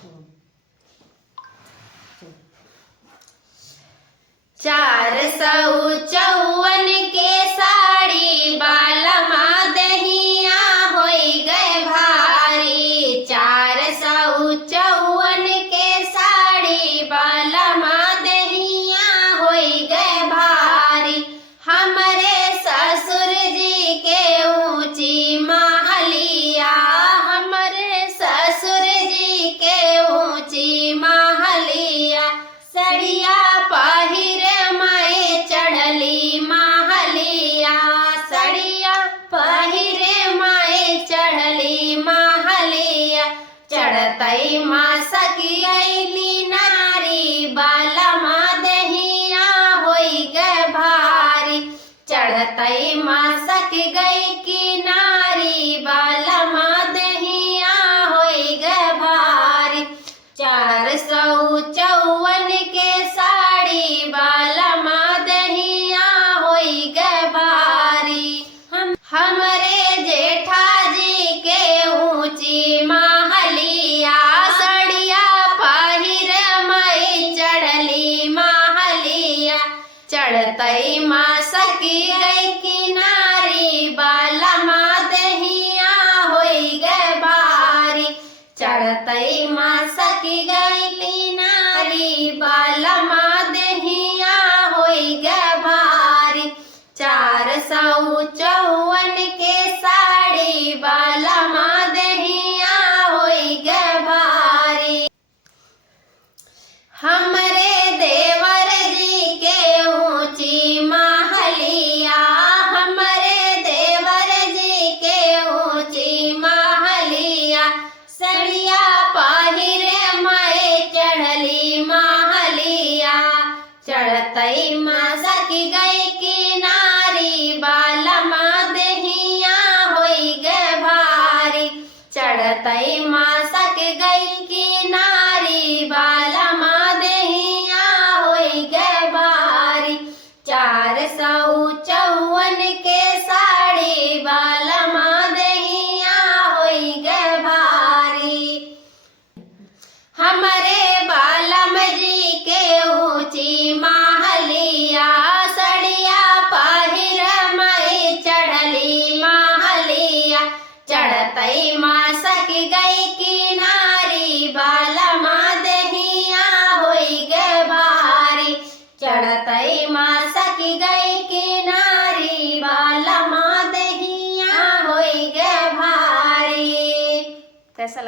454 के साड़ी बालमा दहिया होई गए भारी। 454 के साड़ी बालमा दहिया होई गए भारी। हमरे ससुर जी के ऊंची महलिया, हमरे ससुर जी के ऊंची महलिया। सड़िया पहिरे माए चढ़ली महलिया, सड़िया पहिरे माए चढ़ली महलिया। चढ़तई माँ सकी अइली नारी बालमा दहिया होई गए भारी। चढ़तई माँ सक गई की नारी बालमा दहिया होई गए भारी। 454 के साड़ी बालमा दहिया होई गए भारी। हमरे जेठा जी के ऊंची महलिया, सड़िया पहिर मई चढ़ली महलिया। चढ़तई माँ सकी गई की नारी बालमा दहिया होई गए भारी। चढ़तई माँ सकी गई की नारी बालमा दहिया होई गए भारी। 454 के साड़ी बालमा दहिया होई गए भारी। हमरे देवर जी के ऊंची महलिया, हमरे देवर जी के ऊंची महलिया। सड़िया पहिरे माए चढ़ली महलिया। चढ़तई माँ सकी गई की नारी बालमा दहिया होई गए भारी। चढ़तई माँ सक गई की नारी